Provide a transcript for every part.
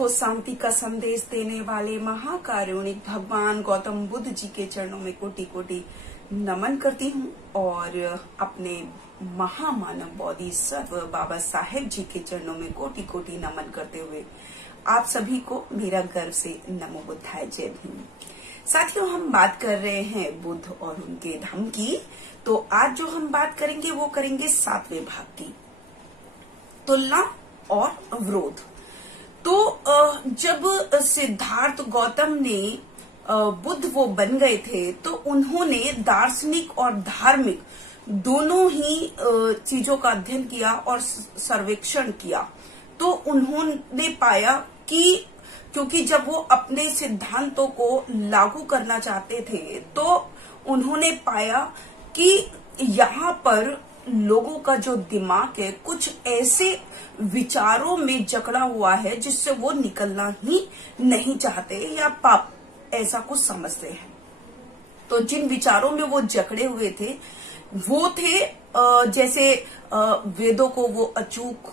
को शांति का संदेश देने वाले महाकारुणिक भगवान गौतम बुद्ध जी के चरणों में कोटि कोटि नमन करती हूँ और अपने महामानव बौद्धि सर्व बाबा साहेब जी के चरणों में कोटि कोटि नमन करते हुए आप सभी को मेरा गर्व से नमो बुद्धाय जय भीम। साथियों, हम बात कर रहे हैं बुद्ध और उनके धम्म की। तो आज जो हम बात करेंगे वो करेंगे 7वें भाग की, तुलना और विरोध। तो जब सिद्धार्थ गौतम ने बुद्ध वो बन गए थे तो उन्होंने दार्शनिक और धार्मिक दोनों ही चीजों का अध्ययन किया और सर्वेक्षण किया। तो उन्होंने पाया कि क्योंकि जब वो अपने सिद्धांतों को लागू करना चाहते थे तो उन्होंने पाया कि यहाँ पर लोगों का जो दिमाग है कुछ ऐसे विचारों में जकड़ा हुआ है जिससे वो निकलना ही नहीं चाहते या पाप ऐसा कुछ समझते हैं। तो जिन विचारों में वो जकड़े हुए थे वो थे जैसे वेदों को वो अचूक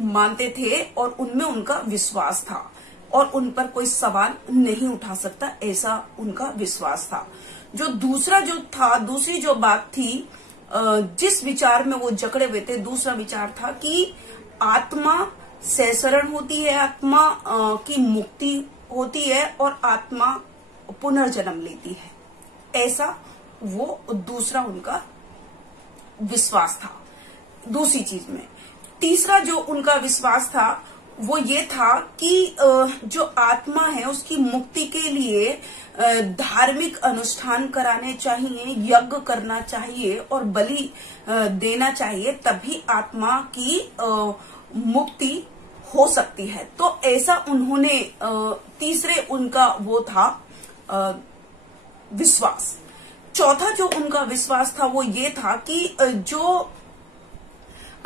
मानते थे और उनमें उनका विश्वास था और उन पर कोई सवाल नहीं उठा सकता, ऐसा उनका विश्वास था। जो दूसरी जो बात थी, जिस विचार में वो जकड़े हुए थे, दूसरा विचार था कि आत्मा सैसरण होती है, आत्मा की मुक्ति होती है और आत्मा पुनर्जन्म लेती है, ऐसा वो दूसरा उनका विश्वास था। दूसरी चीज में तीसरा जो उनका विश्वास था वो ये था कि जो आत्मा है उसकी मुक्ति के लिए धार्मिक अनुष्ठान कराने चाहिए, यज्ञ करना चाहिए और बलि देना चाहिए, तभी आत्मा की मुक्ति हो सकती है। तो ऐसा उन्होंने तीसरे उनका वो था विश्वास। चौथा जो उनका विश्वास था वो ये था कि जो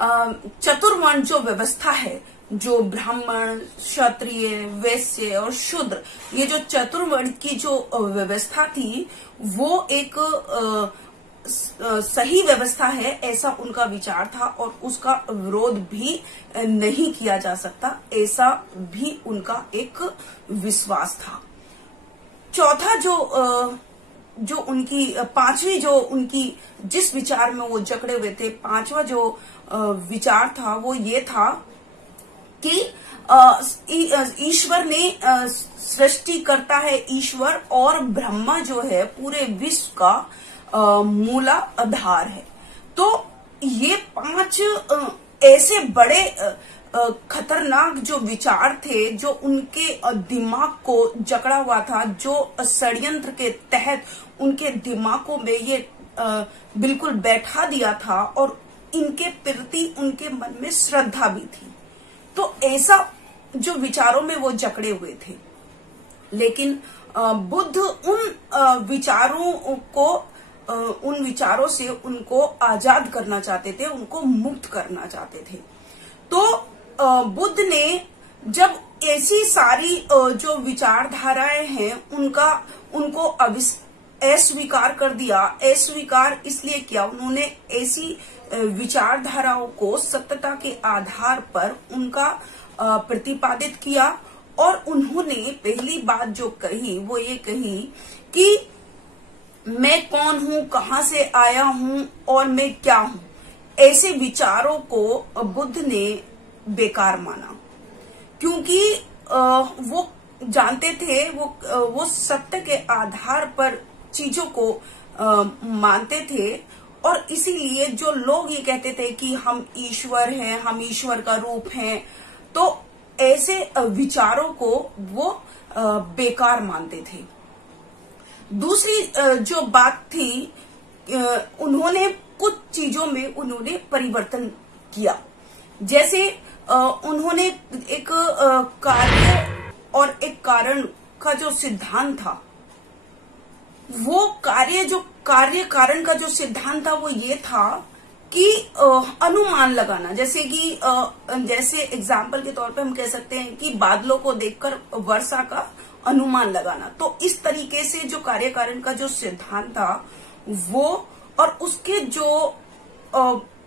चतुर्वर्ण जो व्यवस्था है, जो ब्राह्मण, क्षत्रिय, वैश्य और शूद्र, ये जो चतुर्वर्ण की जो व्यवस्था थी वो एक सही व्यवस्था है, ऐसा उनका विचार था और उसका विरोध भी नहीं किया जा सकता, ऐसा भी उनका एक विश्वास था। चौथा जो उनकी पांचवी जो उनकी जिस विचार में वो जकड़े हुए थे, पांचवा जो विचार था वो ये था कि ईश्वर ने सृष्टि करता है, ईश्वर और ब्रह्मा जो है पूरे विश्व का मूला आधार है। तो ये 5 ऐसे बड़े खतरनाक जो विचार थे जो उनके दिमाग को जकड़ा हुआ था, जो षड्यंत्र के तहत उनके दिमागों में ये बिल्कुल बैठा दिया था और इनके प्रति उनके मन में श्रद्धा भी थी। तो ऐसा जो विचारों में वो जकड़े हुए थे, लेकिन बुद्ध उन विचारों से उनको आजाद करना चाहते थे, उनको मुक्त करना चाहते थे। तो बुद्ध ने जब ऐसी सारी जो विचारधाराएं हैं उनको अस्वीकार कर दिया। अस्वीकार इसलिए किया, उन्होंने ऐसी विचारधाराओं को सत्यता के आधार पर उनका प्रतिपादित किया और उन्होंने पहली बात जो कही वो ये कही कि मैं कौन हूँ, कहाँ से आया हूँ और मैं क्या हूँ। ऐसे विचारों को बुद्ध ने बेकार माना, क्योंकि वो जानते थे वो सत्य के आधार पर चीजों को मानते थे और इसीलिए जो लोग ये कहते थे कि हम ईश्वर हैं, हम ईश्वर का रूप हैं, तो ऐसे विचारों को वो बेकार मानते थे। दूसरी जो बात थी, उन्होंने कुछ चीजों में उन्होंने परिवर्तन किया। जैसे उन्होंने एक कार्य और एक कारण का जो सिद्धांत था, वो कार्य कारण का जो सिद्धांत था वो ये था कि अनुमान लगाना। जैसे एग्जाम्पल के तौर पे हम कह सकते हैं कि बादलों को देखकर वर्षा का अनुमान लगाना। तो इस तरीके से जो कार्य कारण का जो सिद्धांत था वो और उसके जो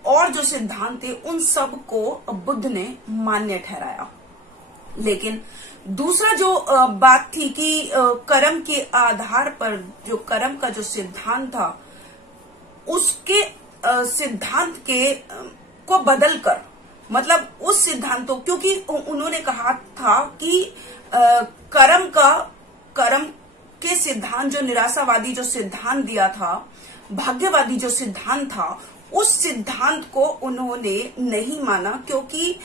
और जो सिद्धांत थे उन सब को बुद्ध ने मान्य ठहराया। लेकिन दूसरा जो बात थी कि कर्म के आधार पर जो कर्म का जो सिद्धांत था, उसके सिद्धांत के को बदलकर, मतलब उस सिद्धांतों, क्योंकि उन्होंने कहा था कि कर्म के सिद्धांत, जो निराशावादी जो सिद्धांत दिया था, भाग्यवादी जो सिद्धांत था, उस सिद्धांत को उन्होंने नहीं माना, क्योंकि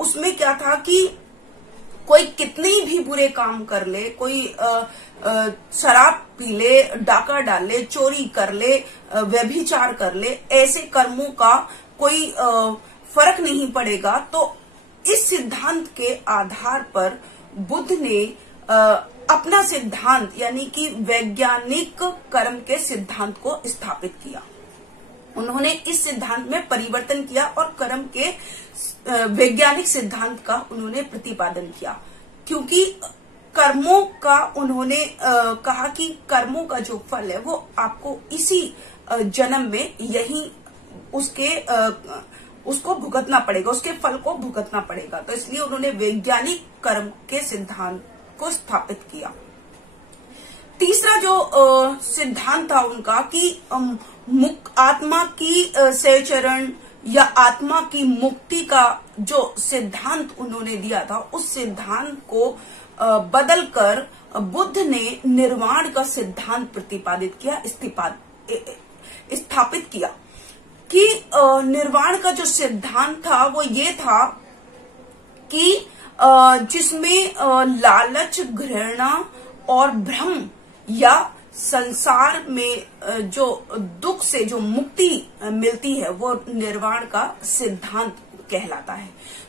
उसमें क्या था कि कोई कितने भी बुरे काम कर ले, कोई शराब पी ले, डाका डाल ले, चोरी कर ले, व्यभिचार कर ले, ऐसे कर्मों का कोई फर्क नहीं पड़ेगा। तो इस सिद्धांत के आधार पर बुद्ध ने अपना सिद्धांत, यानी कि वैज्ञानिक कर्म के सिद्धांत को स्थापित किया। उन्होंने इस सिद्धांत में परिवर्तन किया और कर्म के वैज्ञानिक सिद्धांत का उन्होंने प्रतिपादन किया, क्योंकि कर्मों का उन्होंने कहा कि कर्मों का जो फल है वो आपको इसी जन्म में यही उसको भुगतना पड़ेगा, उसके फल को भुगतना पड़ेगा। तो इसलिए उन्होंने वैज्ञानिक कर्म के सिद्धांत को स्थापित किया। तीसरा जो सिद्धांत था उनका कि आत्मा की सहचरण या आत्मा की मुक्ति का जो सिद्धांत उन्होंने दिया था, उस सिद्धांत को बदलकर बुद्ध ने निर्वाण का सिद्धांत प्रतिपादित किया, स्थापित किया। कि निर्वाण का जो सिद्धांत था वो ये था कि जिसमें लालच, घृणा और भ्रम या संसार में जो दुख से जो मुक्ति मिलती है वो निर्वाण का सिद्धांत कहलाता है।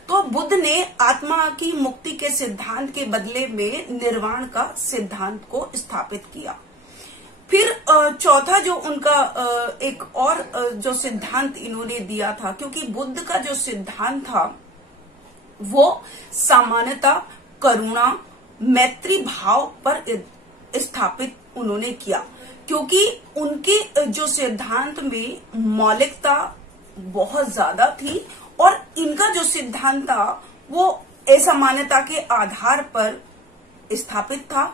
तो बुद्ध ने आत्मा की मुक्ति के सिद्धांत के बदले में निर्वाण का सिद्धांत को स्थापित किया। फिर चौथा जो उनका एक और जो सिद्धांत इन्होंने दिया था, क्योंकि बुद्ध का जो सिद्धांत था वो समानता, करुणा, मैत्री भाव पर स्थापित उन्होंने किया, क्योंकि उनके जो सिद्धांत में मौलिकता बहुत ज्यादा थी और इनका जो सिद्धांत था वो असमानता के आधार पर स्थापित था,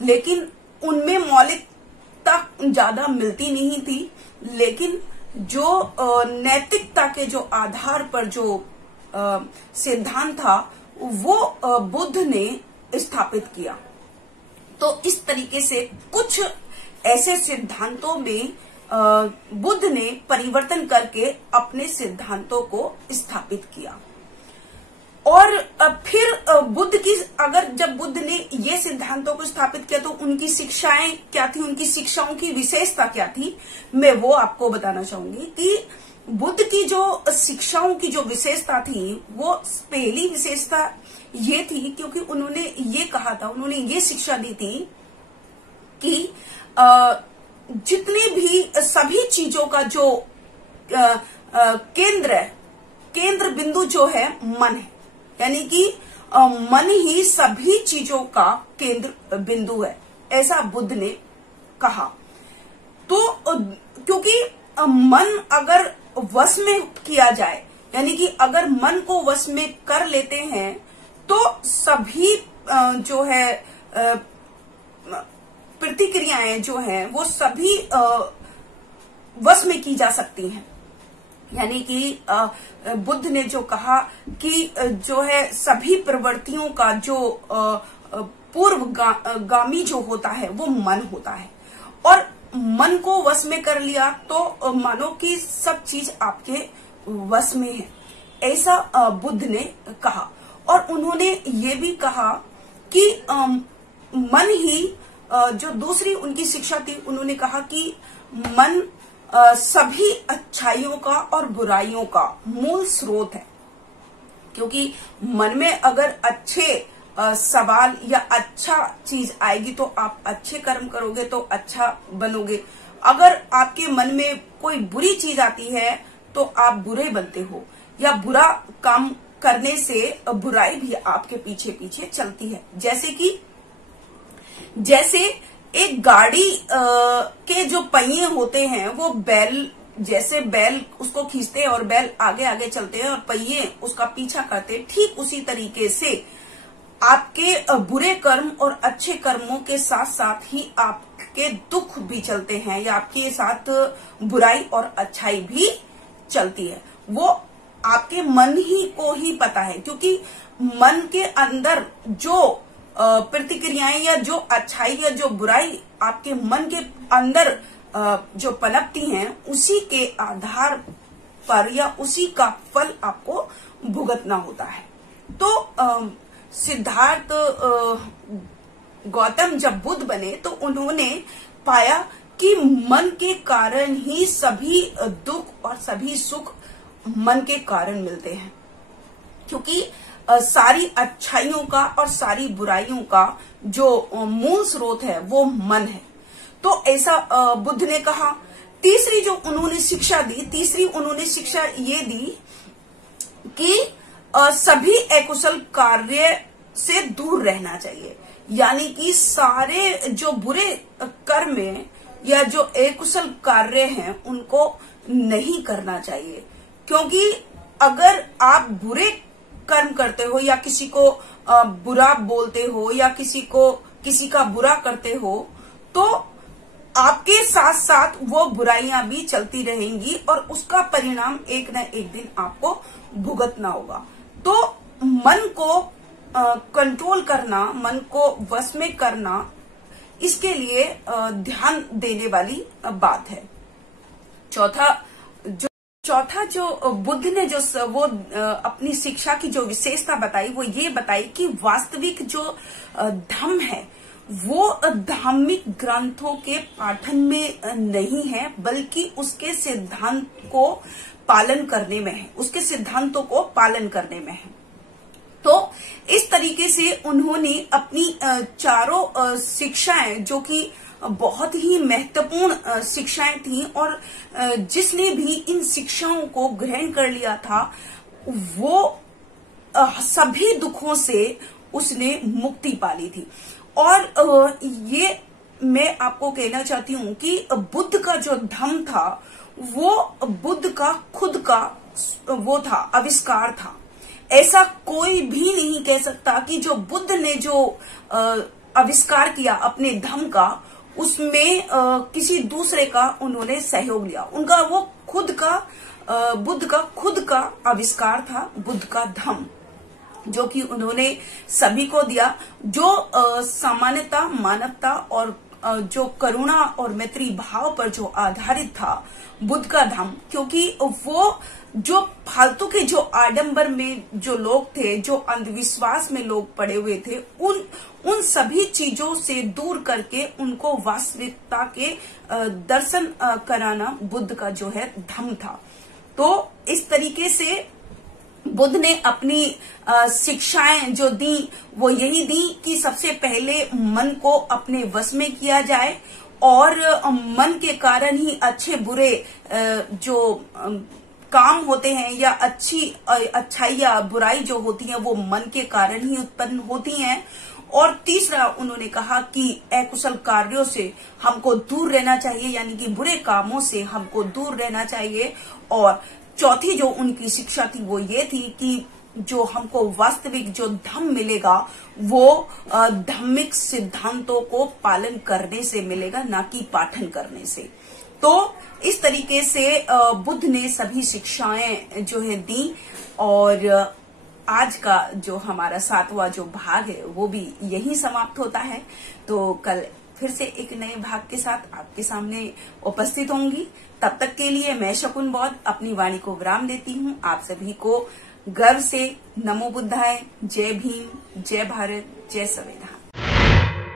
लेकिन उनमें मौलिकता ज्यादा मिलती नहीं थी, लेकिन जो नैतिकता के जो आधार पर जो सिद्धांत था वो बुद्ध ने स्थापित किया। तो इस तरीके से कुछ ऐसे सिद्धांतों में बुद्ध ने परिवर्तन करके अपने सिद्धांतों को स्थापित किया। और फिर बुद्ध की, जब बुद्ध ने ये सिद्धांतों को स्थापित किया तो उनकी शिक्षाएं क्या थी, उनकी शिक्षाओं की विशेषता क्या थी, मैं वो आपको बताना चाहूंगी कि बुद्ध की जो शिक्षाओं की जो विशेषता थी वो पहली विशेषता ये थी, क्योंकि उन्होंने ये कहा था, उन्होंने ये शिक्षा दी थी कि जितने भी सभी चीजों का जो केंद्र बिंदु जो है मन है, यानी कि मन ही सभी चीजों का केंद्र बिंदु है, ऐसा बुद्ध ने कहा। तो क्योंकि मन अगर वश में किया जाए, यानी कि अगर मन को वश में कर लेते हैं तो सभी जो है प्रतिक्रियाएं जो हैं वो सभी वश में की जा सकती हैं। यानी कि बुद्ध ने जो कहा कि जो है सभी प्रवृत्तियों का जो पूर्वगामी जो होता है वो मन होता है, और मन को वश में कर लिया तो मानो कि सब चीज आपके वश में है, ऐसा बुद्ध ने कहा। और उन्होंने ये भी कहा कि मन ही जो दूसरी उनकी शिक्षा थी, उन्होंने कहा कि मन सभी अच्छाइयों का और बुराइयों का मूल स्रोत है, क्योंकि मन में अगर अच्छे सवाल या अच्छा चीज आएगी तो आप अच्छे कर्म करोगे तो अच्छा बनोगे। अगर आपके मन में कोई बुरी चीज आती है तो आप बुरे बनते हो, या बुरा काम करने से बुराई भी आपके पीछे पीछे चलती है। जैसे एक गाड़ी के जो पहिए होते हैं वो जैसे बैल उसको खींचते हैं और बैल आगे आगे चलते हैं और पहिए उसका पीछा करते हैं, ठीक उसी तरीके से आपके बुरे कर्म और अच्छे कर्मों के साथ साथ ही आपके दुख भी चलते हैं, या आपके साथ बुराई और अच्छाई भी चलती है। वो आपके मन ही को ही पता है, क्योंकि मन के अंदर जो प्रतिक्रियाएं या जो अच्छाई या जो बुराई आपके मन के अंदर जो पनपती हैं, उसी के आधार पर या उसी का फल आपको भुगतना होता है। तो सिद्धार्थ गौतम जब बुद्ध बने तो उन्होंने पाया कि मन के कारण ही सभी दुख और सभी सुख मन के कारण मिलते हैं, क्योंकि सारी अच्छाइयों का और सारी बुराइयों का जो मूल स्रोत है वो मन है। तो ऐसा बुद्ध ने कहा। तीसरी जो उन्होंने शिक्षा दी, तीसरी उन्होंने शिक्षा ये दी कि सभी अकुशल कार्य से दूर रहना चाहिए, यानी कि सारे जो बुरे कर्म हैं या जो अकुशल कार्य हैं उनको नहीं करना चाहिए। क्योंकि अगर आप बुरे कर्म करते हो या किसी को बुरा बोलते हो या किसी का बुरा करते हो, तो आपके साथ साथ वो बुराइयां भी चलती रहेंगी और उसका परिणाम एक न एक दिन आपको भुगतना होगा। तो मन को कंट्रोल करना, मन को वश में करना, इसके लिए ध्यान देने वाली बात है। चौथा जो बुद्ध ने जो वो अपनी शिक्षा की जो विशेषता बताई, वो ये बताई कि वास्तविक जो धम्म है वो धार्मिक ग्रंथों के पाठन में नहीं है, बल्कि उसके सिद्धांत को पालन करने में है, उसके सिद्धांतों को पालन करने में है। तो इस तरीके से उन्होंने अपनी चारों शिक्षाएं, जो कि बहुत ही महत्वपूर्ण शिक्षाएं थी, और जिसने भी इन शिक्षाओं को ग्रहण कर लिया था वो सभी दुखों से उसने मुक्ति पा ली थी। और ये मैं आपको कहना चाहती हूँ कि बुद्ध का जो धम्म था वो बुद्ध का खुद का वो था, आविष्कार था। ऐसा कोई भी नहीं कह सकता कि जो बुद्ध ने जो आविष्कार किया अपने धम्म का, उसमें किसी दूसरे का उन्होंने सहयोग लिया। उनका वो खुद का बुद्ध का खुद का आविष्कार था, बुद्ध का धम्म, जो कि उन्होंने सभी को दिया, जो सामान्यता, मानवता और जो करुणा और मैत्री भाव पर जो आधारित था बुद्ध का धम्म। क्योंकि वो जो फालतू के जो आडंबर में जो लोग थे, जो अंधविश्वास में लोग पड़े हुए थे, उन सभी चीजों से दूर करके उनको वास्तविकता के दर्शन कराना बुद्ध का जो है धम्म था। तो इस तरीके से बुद्ध ने अपनी शिक्षाएं जो दी वो यही दी कि सबसे पहले मन को अपने वश में किया जाए, और मन के कारण ही अच्छे बुरे जो काम होते हैं या अच्छाई या बुराई जो होती है वो मन के कारण ही उत्पन्न होती हैं। और तीसरा उन्होंने कहा कि अकुशल कार्यों से हमको दूर रहना चाहिए, यानी कि बुरे कामों से हमको दूर रहना चाहिए। और चौथी जो उनकी शिक्षा थी वो ये थी कि जो हमको वास्तविक जो धम्म मिलेगा वो धार्मिक सिद्धांतों को पालन करने से मिलेगा, ना कि पाठन करने से। तो इस तरीके से बुद्ध ने सभी शिक्षाएं जो है दी। और आज का जो हमारा 7वां जो भाग है वो भी यही समाप्त होता है। तो कल फिर से एक नए भाग के साथ आपके सामने उपस्थित होंगी। तब तक के लिए मैं शकुन बौद्ध अपनी वाणी को विराम देती हूँ। आप सभी को गर्व से नमो बुद्धाय, जय भीम, जय भारत, जय संविधान।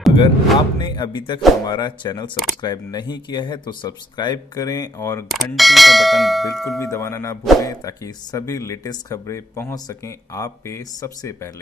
अगर आपने अभी तक हमारा चैनल सब्सक्राइब नहीं किया है तो सब्सक्राइब करें और घंटी का बटन बिल्कुल भी दबाना ना भूलें, ताकि सभी लेटेस्ट खबरें पहुंच सकें आप पे सबसे पहले।